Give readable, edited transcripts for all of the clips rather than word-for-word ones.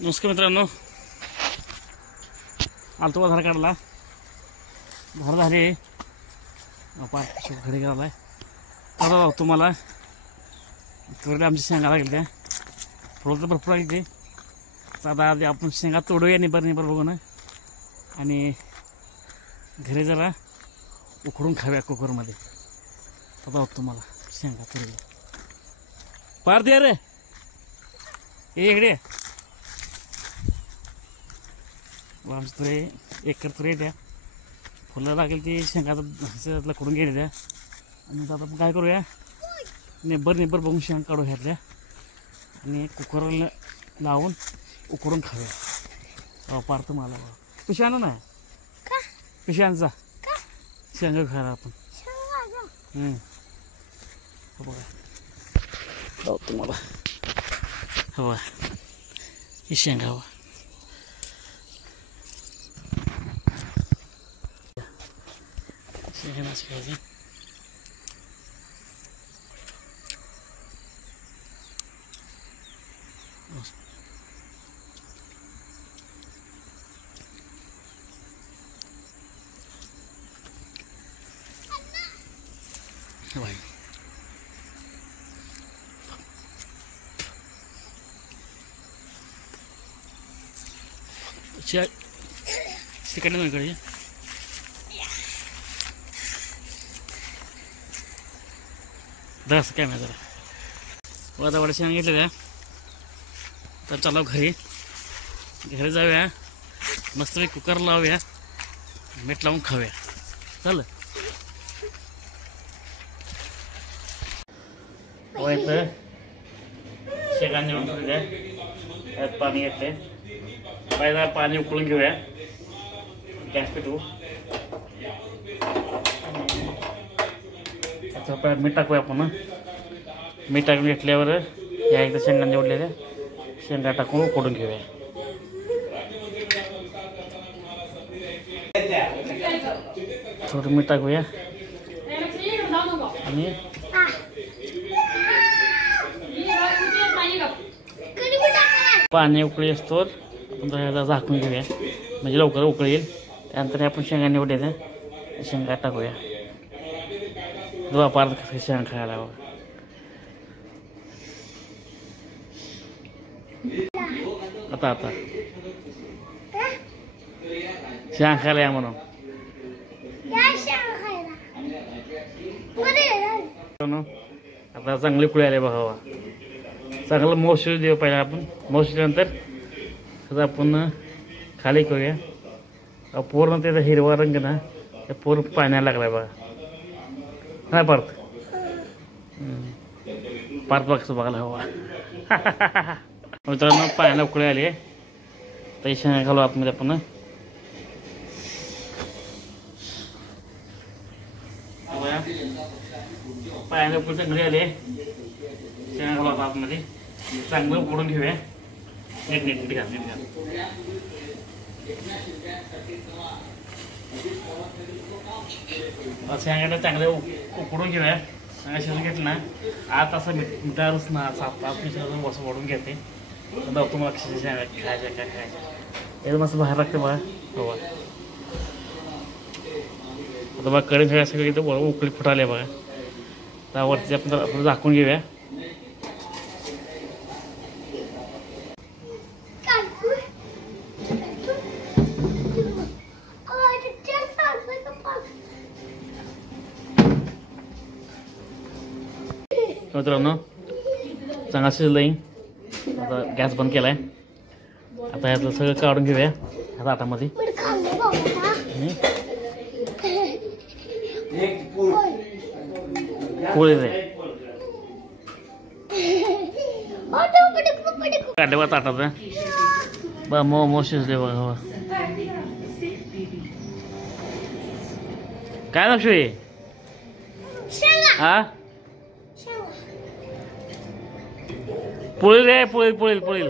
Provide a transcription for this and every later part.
नमस्कार मित्रांनो, आलतो आधार कार्डला धार झाले पाच घडी करायला आता तुम्हाला थोडे आमच्या शेंगा लागेल त्या फुलं तर भरपूर आहे ते आता आपण शेंगा तोडूया निबर बघू ना आणि घरी जरा उकडून खाव्या कुकरमध्ये आता तुम्हाला शेंगा तोडूया पार दे रे इकडे आमचं तुरे एकर तुरे द्या फुलं लागेल ती शेंगा करून गेले द्या आणि आता आपण काय करूया निब्बर बघून शेंगा काढू ह्यातल्या आणि कुकरला लावून उकडून खाऊया पार तुम्हाला पिशानं नाही पिशांचा शेंगा खायला आपण बघा तुम्हाला हवा ही शेंगा हवा शेंगा नाचवायची हवा तिकडे इकडे दस काय जरा वादावाडा शेंगा घेतल्या तर चला घरी जाऊया मस्त कुकर लावूया मीठ लावून खाऊया चल इथं शेंगा नेऊन ठेवल्या त्यात पाणी घेतले पहिला पाणी उकळून घेऊया गॅस पेटवू मीठ टाकूया आपण मीठ टाकून घेतल्यावर या एकदा शेंगा निवडलेल्या शेंगा टाकून उकडून घेऊया थोडं मीठ टाकूया आणि पाणी उकळी असतो आपण झाकून घेऊया म्हणजे लवकर उकळेल त्यानंतर आपण शेंगा निवडलेल्या शेंगा टाकूया पार शेंगा खायला आता शेंगा खायला या म्हणून आता चांगली कुळी आले बघावा चांगलं मोसळी देऊ पाहिजे आपण मोसळीनंतर आपण खाली करूया पूर्ण त्याचा हिरवा रंग ना त्या पूर्ण पाण्याला लागलाय बघा काय पार्थ बघतो बघायला हवा मित्रांनो पाण्याला उकळी आली तर शेंगा घालू आतमध्ये आपण पाण्याला उकळी चांगली आली शेंगा घालू आता आतमध्ये चांगलं उकडून घेऊया नीट घाल शेंगाला चांगले उकडून घेऊया शेंगा शिजून घेतलं ना आत असं मिठावरच ना 7-8 मिनिटं बसून ओढून घेते तर तुम्हाला कशी शेंगा खायच्या काय खायच्या एकदम असं बाहेर लागते बघा हवा आता बघा कडे सगळ्या सगळं इथं उकळी फुटाले बघा त्यावरती आपण झाकून घेऊया मित्रांनो चांगला शिजलं आता गॅस बंद केलाय आता यातलं सगळं काढून घेऊया आता आटामध्ये पोळी काढले बघा ताटात बा मो शिजले बघा काय लक्ष हा पोळी रे पोळी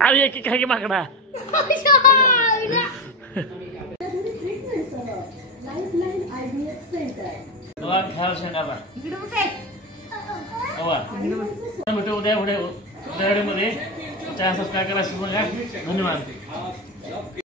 अरे एक काय की माकडा Kawan, hal siang apa? Kawan. भेटू उद्या व्हिडिओमध्ये. चॅनल सबस्क्राईब करा. धन्यवाद.